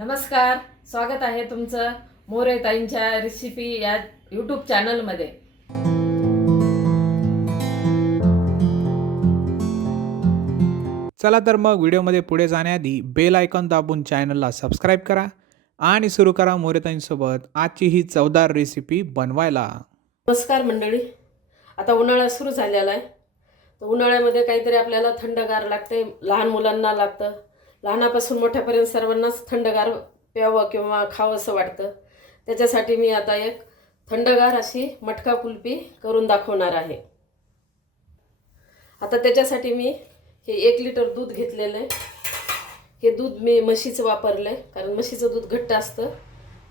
नमस्कार स्वागत आहे तुमचं मोरे ताईंच्या रेसिपी या यूट्यूब चॅनलमध्ये चला तर मग व्हिडिओमध्ये पुढे जाण्याआधी बेल आयकॉन दाबून चॅनलला सबस्क्राईब करा आणि सुरू करा मोरेताईंसोबत आजची ही चवदार रेसिपी बनवायला. नमस्कार मंडळी. आता उन्हाळा सुरू झालेला आहे. तर उन्हाळ्यामध्ये काहीतरी आपल्याला थंडगार लागते लहान मुलांना लागतं. लहानापासून मोठ्यापर्यंत सर्वांनाच थंडगार प्यावं किंवा खावं असं वाटतं. त्याच्यासाठी मी आता एक थंडगार अशी मटका कुल्फी करून दाखवणार आहे. आता त्याच्यासाठी मी हे एक लिटर दूध घेतलेलं आहे. हे दूध मी म्हशीचं वापरलं आहे कारण म्हशीचं दूध घट्ट असतं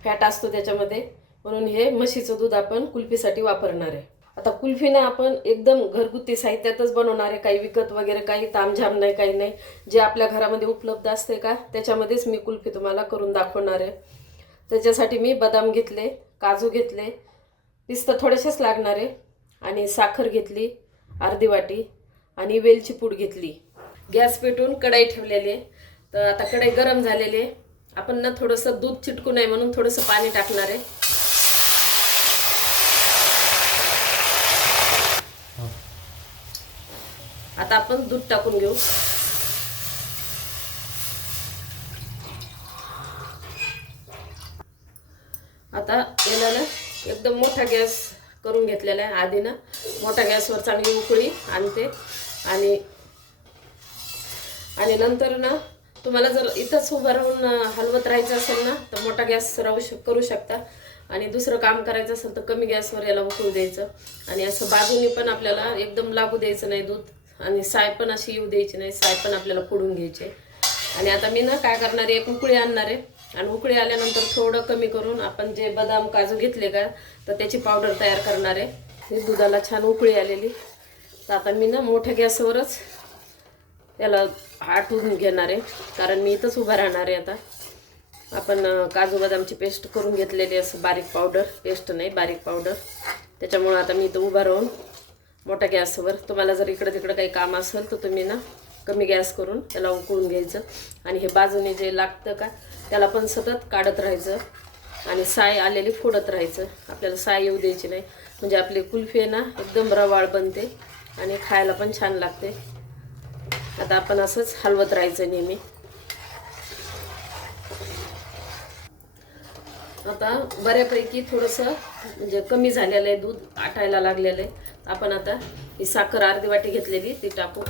फॅट असतो त्याच्यामध्ये. म्हणून हे म्हशीचं दूध आपण कुल्फीसाठी वापरणार आहे. आता कुल्फीनं आपण एकदम घरगुती साहित्यातच बनवणार आहे काही विकत वगैरे काही तामझाम नाही काही नाही जे आपल्या घरामध्ये उपलब्ध असते का त्याच्यामध्येच मी कुल्फी तुम्हाला करून दाखवणार आहे. त्याच्यासाठी मी बदाम घेतले काजू घेतले पिस्तं थोडेसेच लागणार आहे आणि साखर घेतली अर्धी वाटी आणि वेलची पूड घेतली. गॅस पेटून कढाई ठेवलेली आहे. तर आता कढाई गरम झालेली आहे. आपण ना थोडंसं दूध चिटकू नये म्हणून थोडंसं पाणी टाकणार आहे. आता आपण दूध टाकून घेऊ. आता याला ना एकदम मोठा गॅस करून घेतलेला आहे आधी ना मोठ्या गॅसवर चांगली उकळी आणते. आणि आणि नंतर ना तुम्हाला जर इथंच उभं राहून हलवत राहायचं असेल ना तर मोठा गॅस राहू शक करू शकता. आणि दुसरं काम करायचं असेल तर कमी गॅसवर याला उकळू द्यायचं. आणि असं बाजूनी पण आपल्याला एकदम लागू द्यायचं नाही दूध. आणि साय पण अशी येऊ द्यायची नाही साय पण आपल्याला फोडून घ्यायचे. आणि आता मी ना काय करणार आहे एक उकळी आणणार आहे. आणि उकळी आल्यानंतर थोडं कमी करून आपण जे बदाम काजू घेतले का तर त्याची पावडर तयार करणार आहे. ही दुधाला छान उकळी आलेली. तर आता मी ना मोठ्या गॅसवरच याला आटवून घेणार आहे. कारण मी इथंच उभा राहणार आहे आता. आपण काजू बदामची पेस्ट करून घेतलेली असं बारीक पावडर. पेस्ट नाही बारीक पावडर. त्याच्यामुळं आता मी इथं उभा राहून मोठ्या गॅसवर. तुम्हाला जर इकडं तिकडं काही काम असेल तर तुम्ही ना कमी गॅस करून त्याला उकळून घ्यायचं. आणि हे बाजूने जे लागतं का त्याला पण सतत काढत राहायचं. आणि साय आलेली फोडत राहायचं. आपल्याला साय येऊ द्यायची नाही. म्हणजे आपली कुल्फी आहे ना एकदम रवाळ बनते आणि खायला पण छान लागते. आता आपण असंच हलवत राहायचं नेहमी. आता बऱ्यापैकी थोडंसं म्हणजे कमी झालेलं आहे दूध आटायला लागलेलं आहे. आपण आता ही साखर अर्धी वाटी घेतलेली ती टाकू.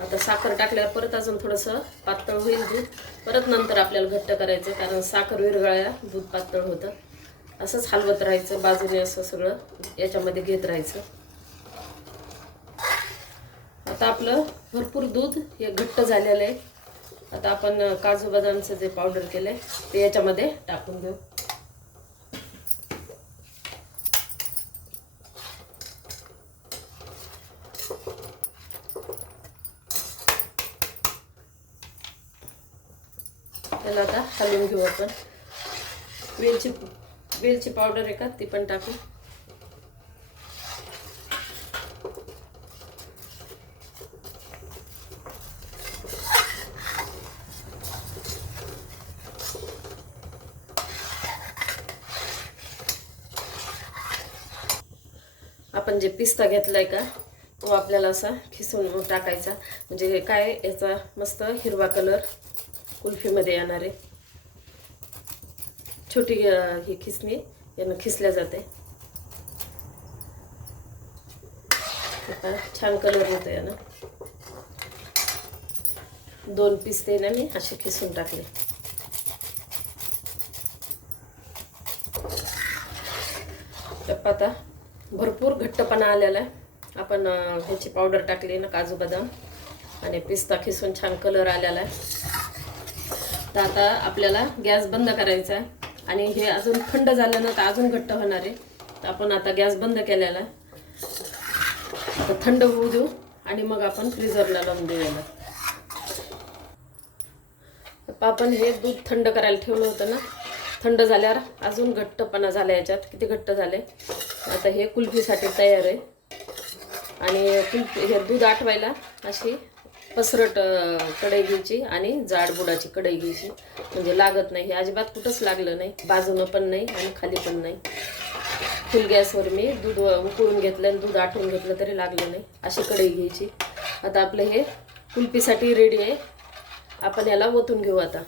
आता साखर टाकल्यावर परत अजून थोडंसं पातळ होईल दूध. परत नंतर आपल्याला घट्ट करायचं कारण साखर विरघळल्या दूध पातळ होतं. असंच हलवत राहायचं बाजूने असं सगळं याच्यामध्ये घेत राहायचं. आता आपलं भरपूर दूध हे घट्ट झालेलं आहे. आता आपण काजू बदामचं जे पावडर केलं आहे ते याच्यामध्ये टाकून देऊ. त्याला आता हलवून घेऊ आपण. वेलची वेलची पावडर आहे का? ती पण टाकू. आपण जे पिस्ता घेतलाय का तो आपल्याला असा खिसून टाकायचा. म्हणजे हे काय याचा मस्त हिरवा कलर कुल्फीमध्ये येणारे छोटी ही खिसणी यानं खिसल्या जाते. छान कलर होतो यानं. दोन पीस ना मी असे खिसून टाकले. तर आता भरपूर घट्टपणा आलेला आहे. आपण ह्याची पावडर टाकली ना काजू बदाम. आणि पिस्ता खिसून छान कलर आलेला आहे. तर आता आपल्याला गॅस बंद करायचा आहे. आणि हे अजून थंड झालं ना तर अजून घट्ट होणार आहे. तर आपण आता गॅस बंद केलेला तर आता थंड होऊ देऊ आणि मग आपण फ्रीजरला लावून देऊयाला. आपण हे दूध थंड करायला ठेवलं होतं ना. थंड झाल्यावर अजून घट्टपणा झाला याच्यात. किती घट्ट झाले आता हे कुल्फीसाठी तयार आहे. आणि कुल्फी हे दूध आठवायला अशी पसरट कढई घ्यायची आणि जाडबुडाची कढई घ्यायची. म्हणजे लागत नाही. हे अजिबात कुठंच लागलं नाही. बाजूनं पण नाही आणि खाली पण नाही. फुल गॅसवर मी दूध उकळून घेतलं आणि दूध आठवून घेतलं तरी लागलं नाही. अशी कढई घ्यायची. आता आपलं हे कुल्फीसाठी रेडी आहे. आपण याला ओतून घेऊ आता.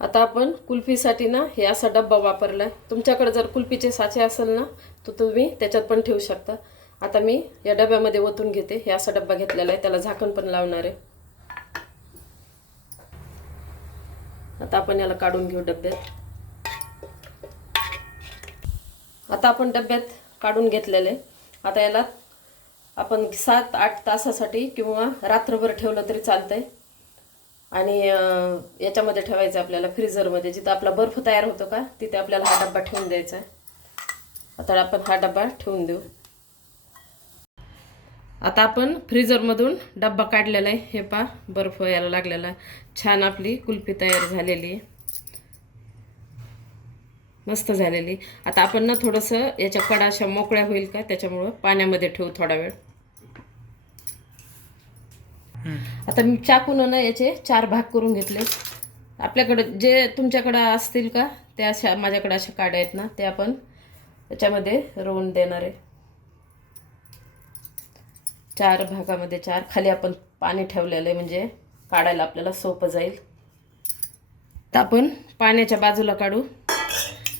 आता आपण कुल्फीसाठी ना हे असा डब्बा वापरला आहे तुमच्याकडे जर कुल्फीचे साचे असेल ना तर तुम्ही त्याच्यात पण ठेवू शकता. आता मी या डब्यामध्ये ओतून घेते. हे असा डब्बा घेतलेला आहे. त्याला झाकण पण लावणार आहे. आता आपण याला काढून घेऊ डब्यात. आता आपण डब्यात काढून घेतलेले आहे. आता याला आपण सात आठ तासासाठी किंवा रात्रभर ठेवलं तरी चालतंय. आणि याच्यामध्ये ठेवायचं आपल्याला फ्रीझरमध्ये. जिथं आपला बर्फ तयार होतो का तिथे आपल्याला हा डब्बा ठेवून द्यायचा आहे. आता आपण हा डब्बा ठेवून देऊ. आता आपण फ्रीझरमधून डब्बा काढलेला आहे. हे पा बर्फ यायला लागलेला. छान आपली कुल्फी तयार झालेली आहे. मस्त झालेली आता आपण ना थोडंसं याच्या कडा अशा मोकळ्या होईल का? त्याच्यामुळं पाण्यामध्ये ठेवू थोडा वेळ. आता मी चाकून ना याचे चार भाग करून घेतले. आपल्याकडं जे तुमच्याकडं असतील का त्या अशा माझ्याकडे अशा काड्या आहेत ना ते आपण त्याच्यामध्ये रोवून देणार आहे. चार भागामध्ये चार खाली आपण पाणी ठेवलेलं आहे म्हणजे काढायला आपल्याला सोपं जाईल. तर आपण पाण्याच्या बाजूला काढू.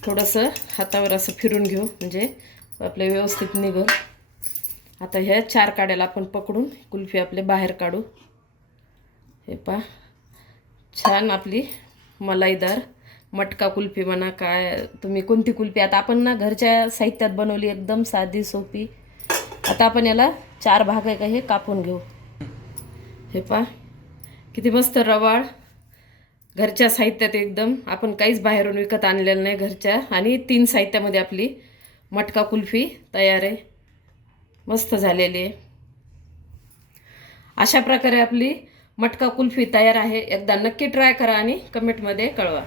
थोडंसं हातावर असं फिरून घेऊ म्हणजे आपलं व्यवस्थित निघल आता ह्या चार काड्याला आपण पकडून कुल्फी आपले बाहेर काढू. हे पा छान आपली मलाईदार मटका कुल्फी म्हणा काय तुम्ही कोणती कुल्फी आता आपण ना घरच्या साहित्यात बनवली एकदम साधी सोपी. आता आपण याला चार भाग आहे का हे कापून घेऊ. हे पा किती मस्त रवाळ. घरच्या साहित्यात एकदम आपण काहीच बाहेरून विकत आणलेलं नाही घरच्या. आणि तीन साहित्यामध्ये आपली मटका कुल्फी तयार आहे. मस्त झालेली आहे. अशा प्रकारे आपली मटका कुल्फी तयार आहे. एकदा नक्की ट्राय करा आणि कमेंटमध्ये कळवा.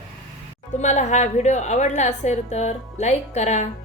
तुम्हाला हा व्हिडिओ आवडला असेल तर लाईक करा.